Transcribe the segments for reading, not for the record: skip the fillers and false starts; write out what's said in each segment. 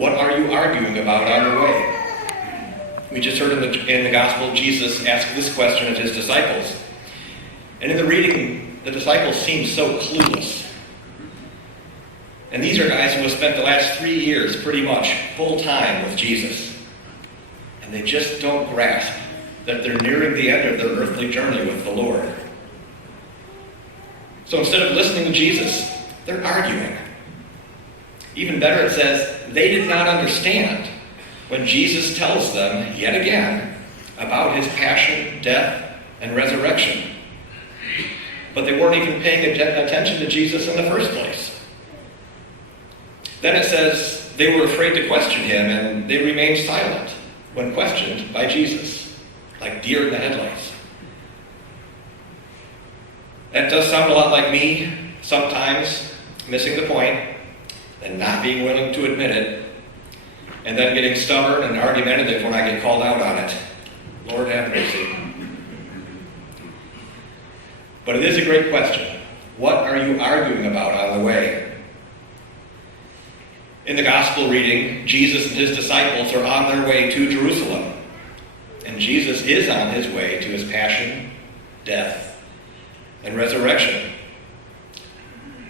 What are you arguing about on the way? We just heard in the gospel, Jesus asked this question of his disciples. And in the reading, the disciples seem so clueless. And these are guys who have spent the last 3 years pretty much full time with Jesus. And they just don't grasp that they're nearing the end of their earthly journey with the Lord. So instead of listening to Jesus, they're arguing. Even better, it says, they did not understand when Jesus tells them, yet again, about his passion, death, and resurrection. But they weren't even paying attention to Jesus in the first place. Then it says they were afraid to question him, and they remained silent when questioned by Jesus, like deer in the headlights. That does sound a lot like me, sometimes missing the point and not being willing to admit it, and then getting stubborn and argumentative when I get called out on it. Lord have mercy. But it is a great question. What are you arguing about on the way? In the gospel reading, Jesus and his disciples are on their way to Jerusalem. And Jesus is on his way to his passion, death, and resurrection.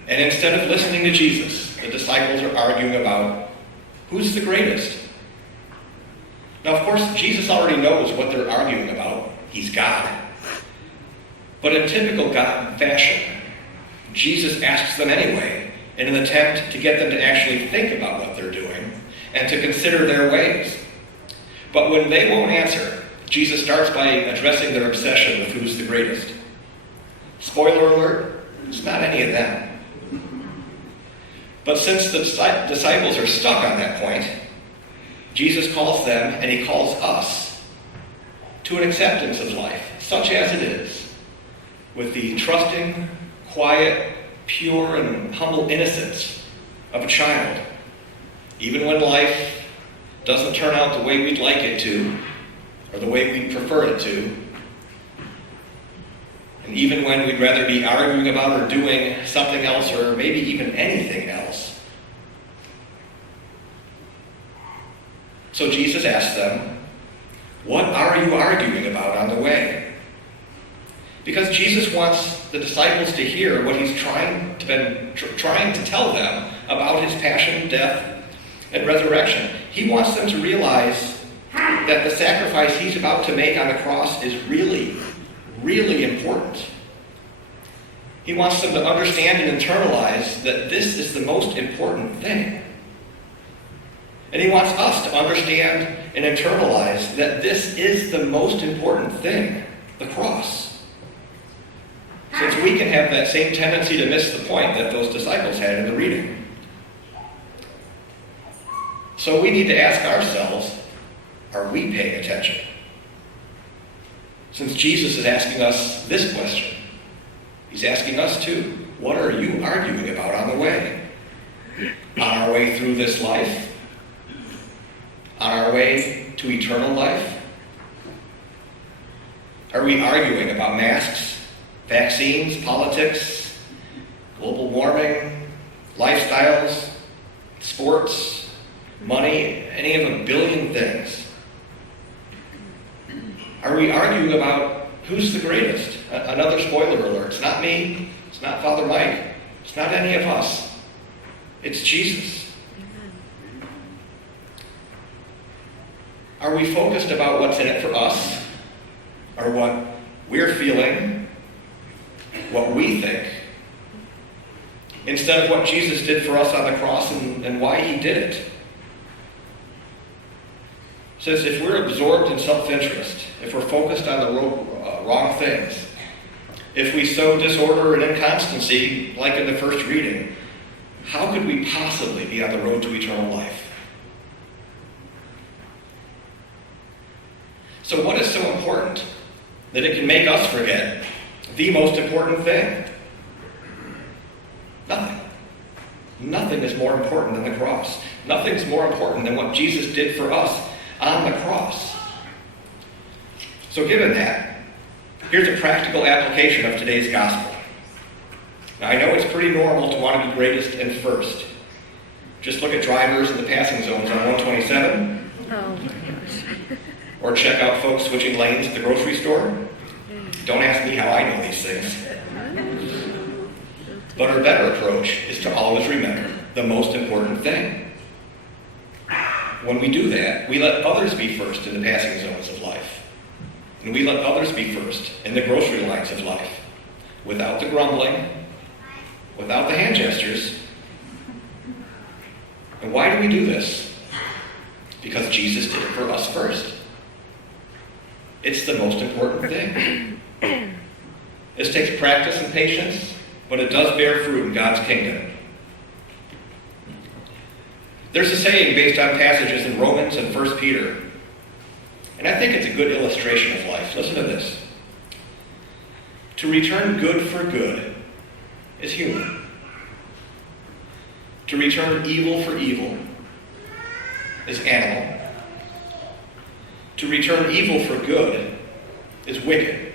And instead of listening to Jesus, the disciples are arguing about who's the greatest. Now, of course, Jesus already knows what they're arguing about. He's God. But in typical God fashion, Jesus asks them anyway, in an attempt to get them to actually think about what they're doing and to consider their ways. But when they won't answer, Jesus starts by addressing their obsession with who's the greatest. Spoiler alert, it's not any of them. But since the disciples are stuck on that point, Jesus calls them, and he calls us, to an acceptance of life, such as it is, with the trusting, quiet, pure, and humble innocence of a child. Even when life doesn't turn out the way we'd like it to, or the way we'd prefer it to, and even when we'd rather be arguing about or doing something else, or maybe even anything else. So Jesus asked them, what are you arguing about on the way? Because Jesus wants the disciples to hear what he's trying to tell them about his passion, death, and resurrection. He wants them to realize that the sacrifice he's about to make on the cross is really, really important. He wants them to understand and internalize that this is the most important thing. And he wants us to understand and internalize that this is the most important thing, the cross. Since we can have that same tendency to miss the point that those disciples had in the reading. So we need to ask ourselves, are we paying attention? Since Jesus is asking us this question, he's asking us too, what are you arguing about on the way? On our way through this life? On our way to eternal life? Are we arguing about masks, vaccines, politics, global warming, lifestyles, sports, money, any of a billion things? Are we arguing about who's the greatest? Another spoiler alert. It's not me. It's not Father Mike. It's not any of us. It's Jesus. Are we focused about what's in it for us? Or what we're feeling? What we think? Instead of what Jesus did for us on the cross and why he did it? Says if we're absorbed in self-interest, if we're focused on the wrong things, if we sow disorder and inconstancy, like in the first reading, how could we possibly be on the road to eternal life? So what is so important that it can make us forget the most important thing? Nothing. Nothing is more important than the cross. Nothing's more important than what Jesus did for us on the cross. So given that, here's a practical application of today's gospel. Now I know it's pretty normal to want to be greatest and first. Just look at drivers in the passing zones on 127. Oh my gosh. Or check out folks switching lanes at the grocery store. Don't ask me how I know these things. But our better approach is to always remember the most important thing. When we do that, we let others be first in the passing zones of life. And we let others be first in the grocery lines of life. Without the grumbling, without the hand gestures. And why do we do this? Because Jesus did it for us first. It's the most important thing. This takes practice and patience, but it does bear fruit in God's kingdom. There's a saying based on passages in Romans and 1 Peter, and I think it's a good illustration of life. Listen to this. To return good for good is human. To return evil for evil is animal. To return evil for good is wicked.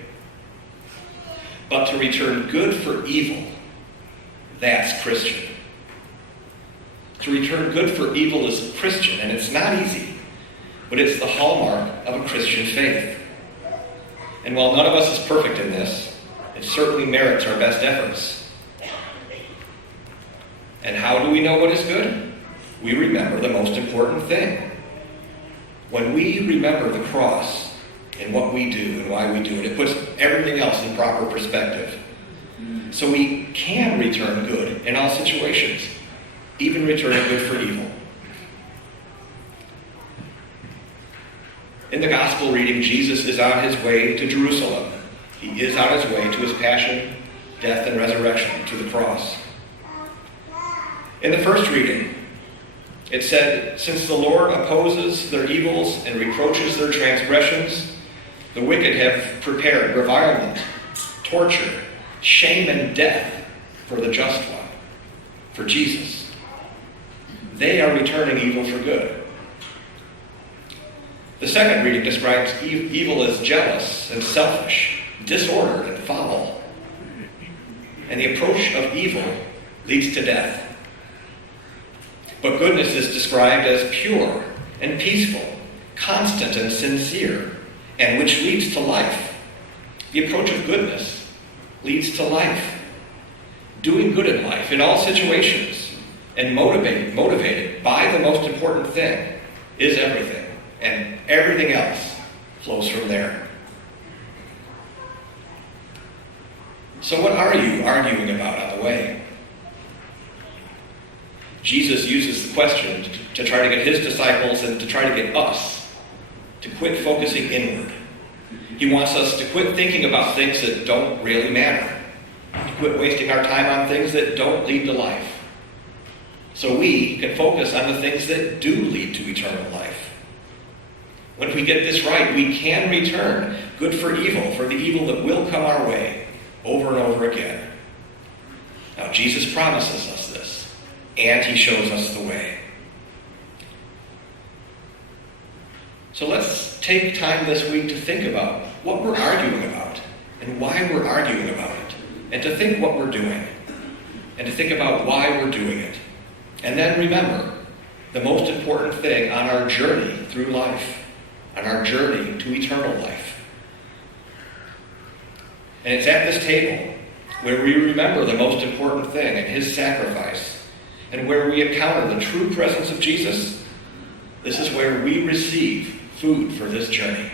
But to return good for evil, that's Christian. To return good for evil is Christian, and it's not easy, but it's the hallmark of a Christian faith. And while none of us is perfect in this, it certainly merits our best efforts. And how do we know what is good? We remember the most important thing. When we remember the cross and what we do and why we do it, it puts everything else in proper perspective. So we can return good in all situations, even returning good for evil. In the gospel reading, Jesus is on his way to Jerusalem. He is on his way to his passion, death, and resurrection, to the cross. In the first reading, it said, "Since the Lord opposes their evils and reproaches their transgressions, the wicked have prepared revilement, torture, shame, and death for the just one," for Jesus. They are returning evil for good. The second reading describes evil as jealous and selfish, disordered and foul. And the approach of evil leads to death. But goodness is described as pure and peaceful, constant and sincere, and which leads to life. The approach of goodness leads to life. Doing good in life in all situations and motivated by the most important thing is everything, and everything else flows from there. So what are you arguing about on the way? Jesus uses the question to try to get his disciples and to try to get us to quit focusing inward. He wants us to quit thinking about things that don't really matter, to quit wasting our time on things that don't lead to life, so we can focus on the things that do lead to eternal life. When we get this right, we can return good for the evil that will come our way over and over again. Now, Jesus promises us this, and he shows us the way. So let's take time this week to think about what we're arguing about and why we're arguing about it, and to think what we're doing, and to think about why we're doing it. And then remember the most important thing on our journey through life, on our journey to eternal life. And it's at this table where we remember the most important thing and his sacrifice, and where we encounter the true presence of Jesus. This is where we receive food for this journey.